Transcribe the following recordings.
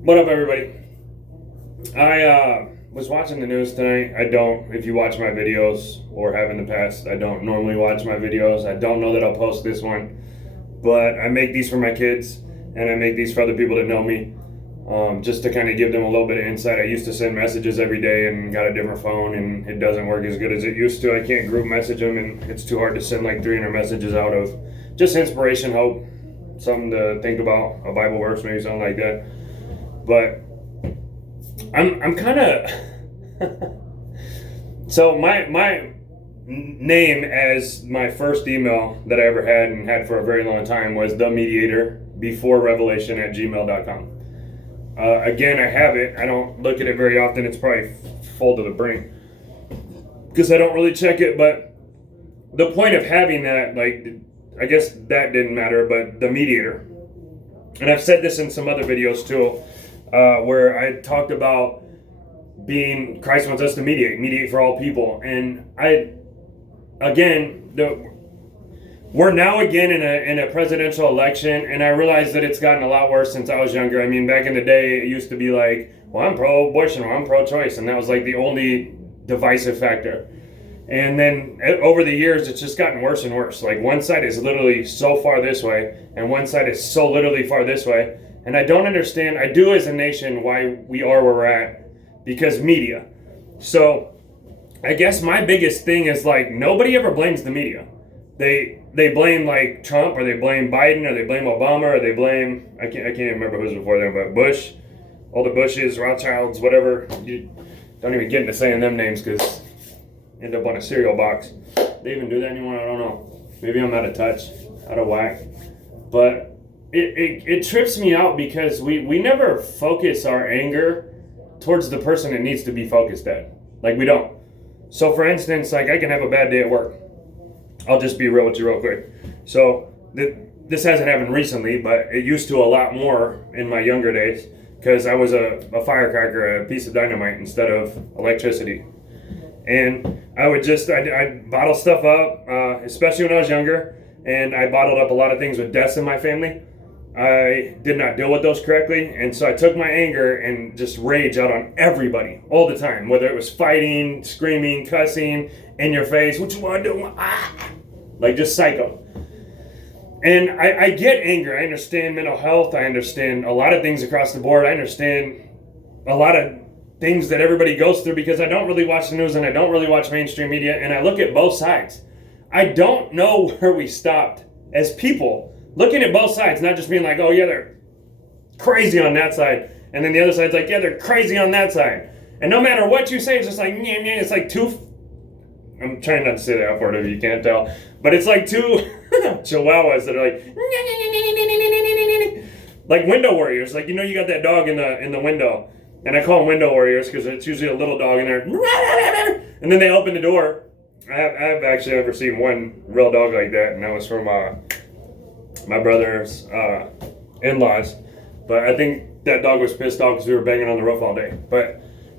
What up, everybody? I was watching the news tonight. If you watch my videos or have in the past, I don't normally watch my videos. I don't know that I'll post this one, but I make these for my kids and I make these for other people that know me, just to kind of give them a little bit of insight. I used to send messages every day and got a different phone, and it doesn't work as good as it used to. I can't group message them, and it's too hard to send like 300 messages out of just inspiration, hope, something to think about, a Bible verse, maybe something like that. But I'm kind of so my name as my first email that I ever had and had for a very long time was the mediator before revelation at gmail.com. Again, I have it. I don't look at it very often. It's probably full to the brink because I don't really check it. But the point of having that, like, I guess that didn't matter, but the mediator. And I've said this in some other videos too, where I talked about being Christ wants us to mediate for all people. And we're now again in a presidential election, and I realize that it's gotten a lot worse since I was younger. I mean, back in the day, it used to be like, well, I'm pro-abortion or I'm pro-choice, and that was like the only divisive factor. And then over the years, it's just gotten worse and worse. Like, one side is literally so far this way, and one side is so literally far this way. And I don't understand, I do as a nation, why we are where we're at, because media. So I guess my biggest thing is, like, nobody ever blames the media. They blame, like, Trump, or they blame Biden, or they blame Obama, or they blame, I can't even remember who's before them, but Bush, all the Bushes, Rothschilds, whatever. You don't even get into saying them names because end up on a cereal box. They even do that anymore? I don't know. Maybe I'm out of touch, out of whack. But it trips me out because we never focus our anger towards the person it needs to be focused at. Like, we don't. So for instance, like, I can have a bad day at work. I'll just be real with you real quick. So this hasn't happened recently, but it used to a lot more in my younger days because I was a firecracker, a piece of dynamite instead of electricity. And I'd bottle stuff up, especially when I was younger, and I bottled up a lot of things with deaths in my family. I did not deal with those correctly, and so I took my anger and just rage out on everybody all the time, whether it was fighting, screaming, cussing, in your face, what you want to do? Like, just psycho. And I get anger. I understand mental health. I understand a lot of things across the board. I understand a lot of things that everybody goes through because I don't really watch the news and I don't really watch mainstream media, and I look at both sides. I don't know where we stopped as people, looking at both sides, not just being like, oh yeah, they're crazy on that side, and then the other side's like, yeah, they're crazy on that side. And no matter what you say, it's just like, it's like I'm trying not to say that word if you can't tell, but it's like two chihuahuas that are like window warriors. Like, you got that dog in the window, and I call them window warriors because it's usually a little dog in there, and then they open the door. I've actually never seen one real dog like that, and that was from my brother's in-laws. But I think that dog was pissed off because we were banging on the roof all day.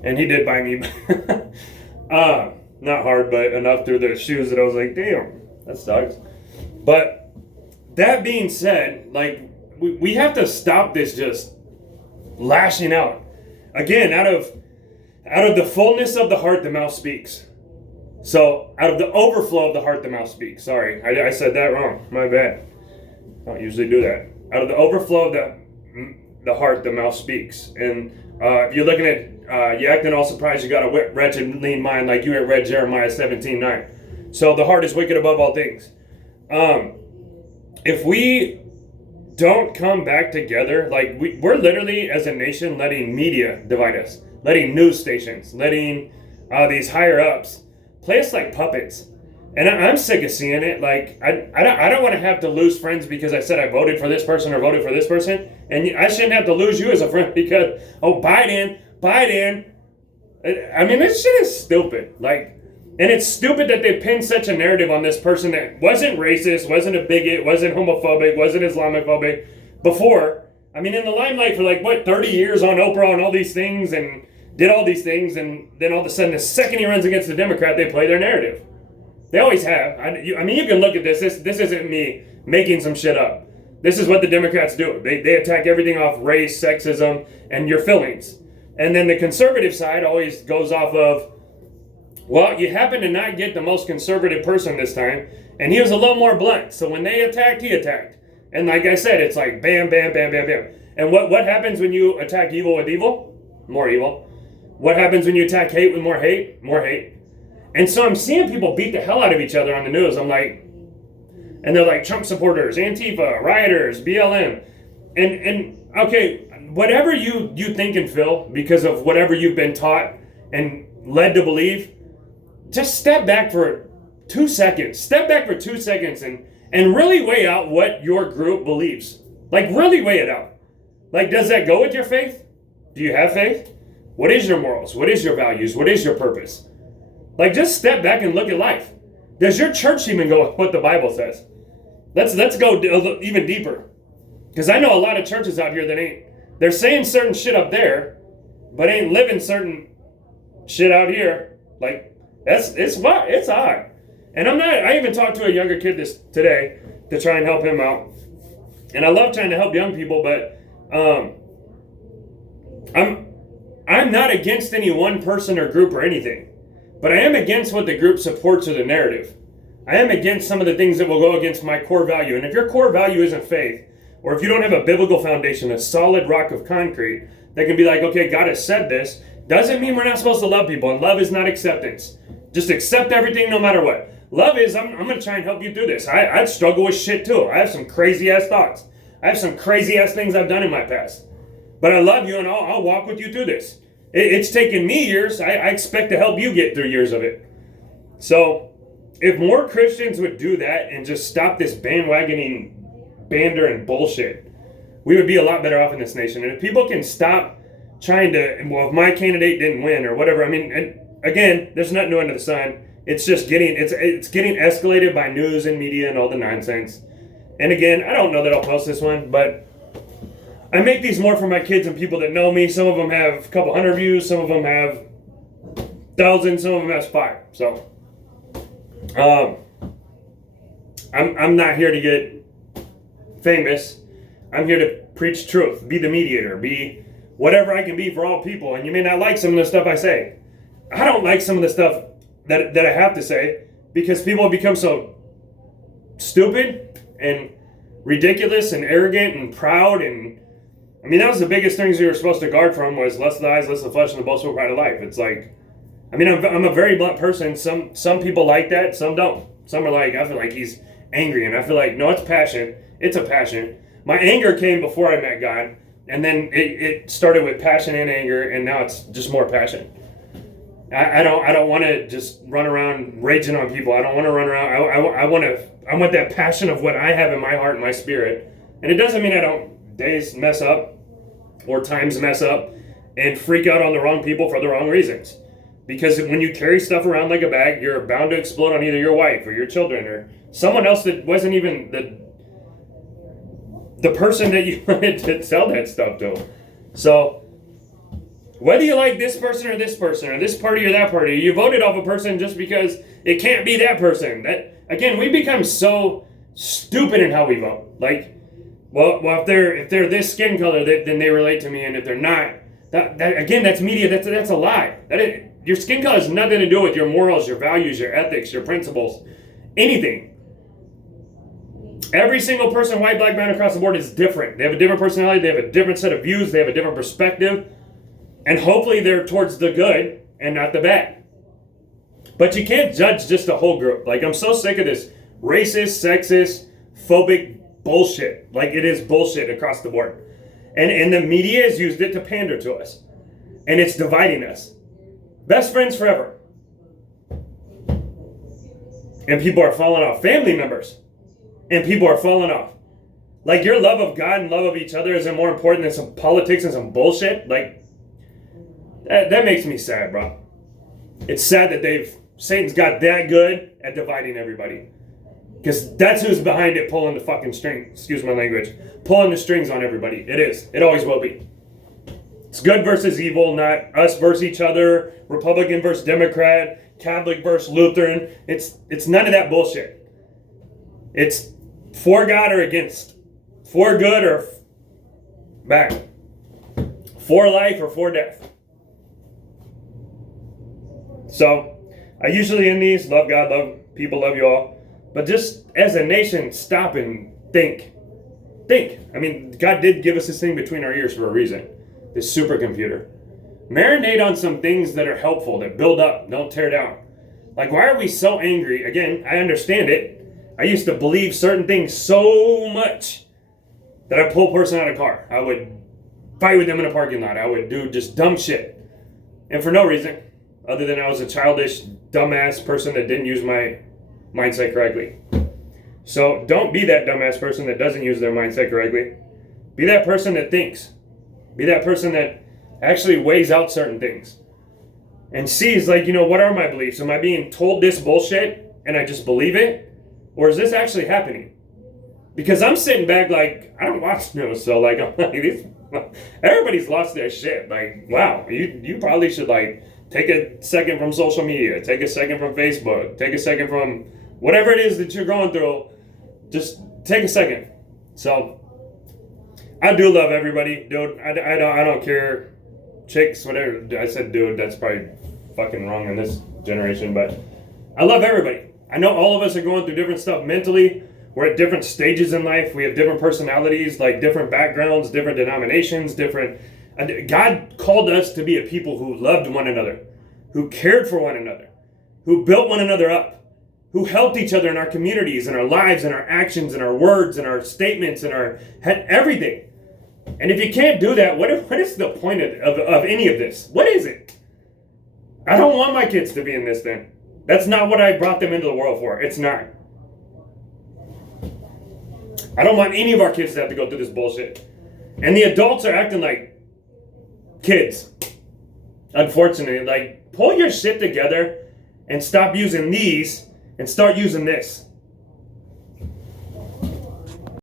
And he did bite me. Not hard, but enough through the shoes that I was like, damn, that sucks. But that being said, like, we have to stop this just lashing out. Again, out of the fullness of the heart, the mouth speaks. So, out of the overflow of the heart, the mouth speaks. Sorry, I said that wrong. My bad. I don't usually do that. Out of the overflow of the heart, the mouth speaks. And if you're looking at, you acting all surprised you got a wretched, lean mind like you had read Jeremiah 17:9. So the heart is wicked above all things. If we don't come back together, like we're literally as a nation letting media divide us, letting news stations, letting these higher ups play us like puppets. And I'm sick of seeing it. Like, I don't want to have to lose friends because I said I voted for this person or voted for this person. And I shouldn't have to lose you as a friend because, oh, Biden. I mean, this shit is stupid. Like, and it's stupid that they pinned such a narrative on this person that wasn't racist, wasn't a bigot, wasn't homophobic, wasn't Islamophobic before. I mean, in the limelight for 30 years on Oprah and all these things and did all these things. And then all of a sudden, the second he runs against the Democrat, they play their narrative. They always have. I mean, you can look at this. This isn't me making some shit up. This is what the Democrats do. They attack everything off race, sexism, and your feelings. And then the conservative side always goes off of, well, you happen to not get the most conservative person this time, and he was a little more blunt. So when they attacked, he attacked. And like I said, it's like bam, bam, bam, bam, bam. And what happens when you attack evil with evil? More evil. What happens when you attack hate with more hate? More hate. And so I'm seeing people beat the hell out of each other on the news. I'm like, and they're like Trump supporters, Antifa, rioters, BLM. And okay, whatever you think and feel because of whatever you've been taught and led to believe, just step back for 2 seconds. Step back for 2 seconds and really weigh out what your group believes. Like, really weigh it out. Like, does that go with your faith? Do you have faith? What is your morals? What is your values? What is your purpose? Like, just step back and look at life. Does your church even go with what the Bible says? Let's go even deeper. Because I know a lot of churches out here that they're saying certain shit up there, but ain't living certain shit out here. Like, it's odd. And I even talked to a younger kid today to try and help him out. And I love trying to help young people, but I'm not against any one person or group or anything. But I am against what the group supports or the narrative. I am against some of the things that will go against my core value. And if your core value isn't faith, or if you don't have a biblical foundation, a solid rock of concrete that can be like, okay, God has said this, doesn't mean we're not supposed to love people. And love is not acceptance. Just accept everything no matter what. Love is, I'm going to try and help you through this. I struggle with shit too. I have some crazy ass thoughts. I have some crazy ass things I've done in my past. But I love you and I'll walk with you through this. It's taken me years. I expect to help you get through years of it. So if more Christians would do that and just stop this bandwagoning, and bullshit, we would be a lot better off in this nation. And if people can stop trying to, well, if my candidate didn't win or whatever, I mean, and again, there's nothing new under the sun. It's just getting escalated by news and media and all the nonsense. And again, I don't know that I'll post this one, but I make these more for my kids and people that know me. Some of them have a couple hundred views. Some of them have thousands. Some of them have 5. So, I'm not here to get famous. I'm here to preach truth, be the mediator, be whatever I can be for all people. And you may not like some of the stuff I say. I don't like some of the stuff that I have to say because people have become so stupid and ridiculous and arrogant and proud. And I mean, that was the biggest things we were supposed to guard from was lust of the eyes, lust of the flesh, and the boastful pride of life. It's like, I mean, I'm a very blunt person. Some people like that, some don't. Some are like, I feel like he's angry, and I feel like, no, it's passion. It's a passion. My anger came before I met God, and then it started with passion and anger, and now it's just more passion. I don't want to just run around raging on people. I don't want to run around. I want that passion of what I have in my heart and my spirit. And it doesn't mean I don't days mess up or times mess up and freak out on the wrong people for the wrong reasons. Because when you carry stuff around like a bag, you're bound to explode on either your wife or your children or someone else that wasn't even the person that you wanted to sell that stuff to. So whether you like this person or this party or that party, you voted off a person just because it can't be that person. That again, we become so stupid in how we vote. Like, well, if they're this skin color, then they relate to me, and if they're not, that again, that's media. That's a lie. Your skin color has nothing to do with your morals, your values, your ethics, your principles, anything. Every single person, white, black, brown, across the board is different. They have a different personality. They have a different set of views. They have a different perspective. And hopefully they're towards the good and not the bad. But you can't judge just a whole group. Like, I'm so sick of this racist, sexist, phobic bullshit. Like, it is bullshit across the board. And the media has used it to pander to us. And it's dividing us. Best friends forever. And people are falling off. Family members. And people are falling off. Like, your love of God and love of each other isn't more important than some politics and some bullshit. Like, that makes me sad, bro. It's sad that Satan's got that good at dividing everybody. Because that's who's behind it, pulling the fucking string. Excuse my language. Pulling the strings on everybody. It is. It always will be. It's good versus evil, not us versus each other, Republican versus Democrat, Catholic versus Lutheran. It's none of that bullshit. It's for God or against. for good or bad, for life or for death. So I usually end these, love God, love people, love you all. But just as a nation, stop and think. Think. I mean, God did give us this thing between our ears for a reason. This supercomputer. Marinate on some things that are helpful, that build up, don't tear down. Like, why are we so angry? Again, I understand it. I used to believe certain things so much that I pull a person out of a car. I would fight with them in a parking lot. I would do just dumb shit. And for no reason, other than I was a childish, dumbass person that didn't use my mindset correctly. So don't be that dumbass person that doesn't use their mindset correctly. Be that person that thinks. Be that person that actually weighs out certain things. And sees, like, what are my beliefs? Am I being told this bullshit and I just believe it? Or is this actually happening? Because I'm sitting back like, I don't watch news, so like, I'm like, everybody's lost their shit. Like, wow, you probably should like take a second from social media, take a second from Facebook, take a second from whatever it is that you're going through. Just take a second. So I do love everybody, dude. I don't care, chicks, whatever. I said dude, that's probably fucking wrong in this generation, but I love everybody. I know all of us are going through different stuff mentally. We're at different stages in life. We have different personalities, like different backgrounds, different denominations, God called us to be a people who loved one another, who cared for one another, who built one another up, who helped each other in our communities, in our lives, in our actions, in our words, in our statements, in our everything. And if you can't do that, what is the point of any of this? What is it? I don't want my kids to be in this thing. That's not what I brought them into the world for. It's not. I don't want any of our kids to have to go through this bullshit. And the adults are acting like kids. Unfortunately, like, pull your shit together and stop using these and start using this.